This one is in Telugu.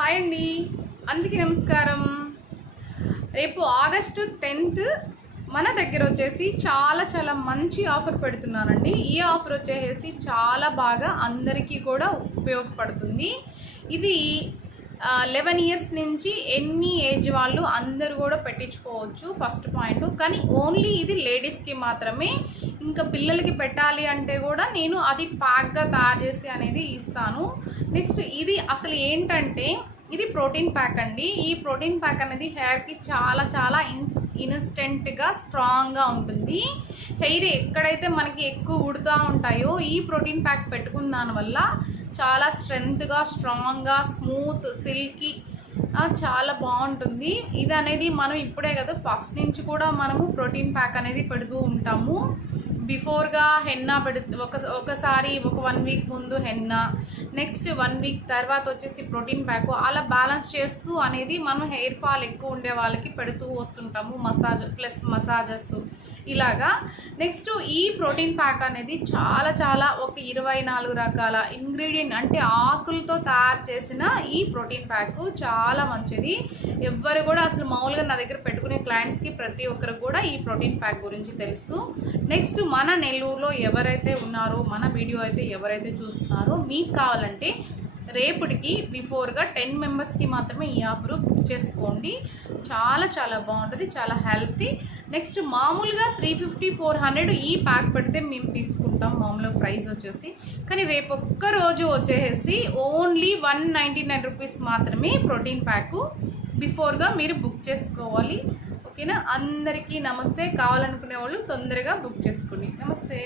హాయ్ అండి, అందరికీ నమస్కారం. రేపు ఆగస్టు 10th మన దగ్గర వచ్చేసి చాలా మంచి ఆఫర్ పెడుతున్నానండి. ఈ ఆఫర్ వచ్చేసి చాలా బాగా అందరికీ కూడా ఉపయోగపడుతుంది. ఇది 11 years నుంచి ఎన్ని ఏజ్ వాళ్ళు అందరూ కూడా పెట్టించుకోవచ్చు. First point. కానీ ఓన్లీ ఇది లేడీస్కి మాత్రమే. ఇంకా పిల్లలకి పెట్టాలి అంటే కూడా నేను అది ప్యాక్గా తయారు చేసి అనేది ఇస్తాను. నెక్స్ట్ ఇది అసలు ఏంటంటే ఇది ప్రోటీన్ ప్యాక్ అండి. ఈ ప్రోటీన్ ప్యాక్ అనేది హెయిర్కి చాలా ఇన్స్టెంట్గా స్ట్రాంగ్గా ఉంటుంది. హెయిర్ ఎక్కడైతే మనకి ఎక్కువ ఉడుతూ ఉంటాయో ఈ ప్రోటీన్ ప్యాక్ పెట్టుకున్న దానివల్ల చాలా స్ట్రెంగ్త్గా, స్ట్రాంగ్గా, స్మూత్, సిల్కీ చాలా బాగుంటుంది. ఇది అనేది మనం ఇప్పుడే కదా, ఫస్ట్ నుంచి కూడా మనము ప్రోటీన్ ప్యాక్ అనేది పెడుతూ ఉంటాము. బిఫోర్గా హెన్నా ఒకసారి ఒక 1 week ముందు హెన్నా, నెక్స్ట్ 1 week తర్వాత వచ్చేసి ప్రోటీన్ ప్యాక్, అలా బ్యాలెన్స్ చేస్తూ అనేది మనం హెయిర్ ఫాల్ ఎక్కువ ఉండే వాళ్ళకి పెడుతూ వస్తుంటాము. మసాజెస్ ఇలాగా. నెక్స్ట్ ఈ ప్రోటీన్ ప్యాక్ అనేది చాలా ఒక 24 రకాల ఇంగ్రీడియంట్ అంటే ఆకులతో తయారు చేసిన ఈ ప్రోటీన్ ప్యాక్ చాలా మంచిది. ఎవ్వరు కూడా అసలు మామూలుగా నా దగ్గర పెట్టుకునే క్లయింట్స్కి ప్రతి ఒక్కరికి కూడా ఈ ప్రోటీన్ ప్యాక్ గురించి తెలుసు. నెక్స్ట్ మన నెల్లూరులో ఎవరైతే ఉన్నారో, మన వీడియో అయితే ఎవరైతే చూస్తున్నారో, మీకు కావాలంటే రేపటికి బిఫోర్గా 10 members మాత్రమే ఈ ఆఫర్ బుక్ చేసుకోండి. చాలా బాగుంటుంది, చాలా హెల్తీ. నెక్స్ట్ మామూలుగా 350-400 ఈ ప్యాక్ పెడితే మేము తీసుకుంటాం మామూలుగా ప్రైస్ వచ్చేసి. కానీ రేపు ఒక్కరోజు వచ్చేసి ఓన్లీ 199 rupees మాత్రమే ప్రోటీన్ ప్యాకు బిఫోర్గా మీరు బుక్ చేసుకోవాలి. ఓకేనా? అందరికీ నమస్తే. కావాలనుకునే వాళ్ళు తొందరగా బుక్ చేసుకోండి. నమస్తే.